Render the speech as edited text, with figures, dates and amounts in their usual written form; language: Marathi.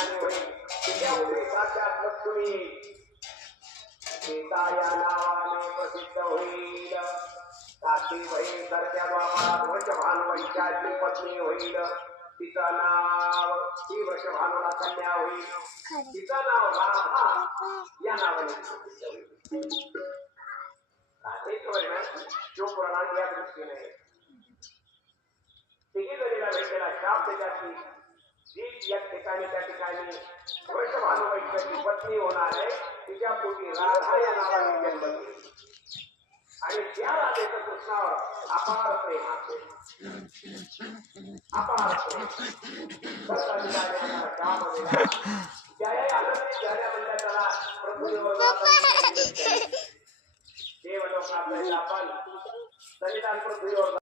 ठिकाणी होईल तिच्यापुढे साक्षात लक्ष्मी सीता या नावाने प्रसिद्ध होईल. साती बहीण सरच्या बाबा वृषभानुवंशाची पत्नी होईल. तिचं नाव ही वृषभानुला कन्या होईल. तिचं नाव राधा या नावाने प्रसिद्ध होईल. राधेच वर्णन शिवपुराणात या दृष्टीने तिघी जणीला भेटलेला शाप त्याच्याची जी एक ठिकाणी त्या ठिकाणी वृषभानुवंशाची पत्नी होणार आहे. तिच्या पोटी राधा या नावाने जन्म घेईल आणि त्या राधेचं कृष्णावर अपार प्रेम असेल. अपार प्रेम ज्या आनंदी झाल्या म्हणजे त्याला देव लोकांना आपण संविधान पृथ्वीवर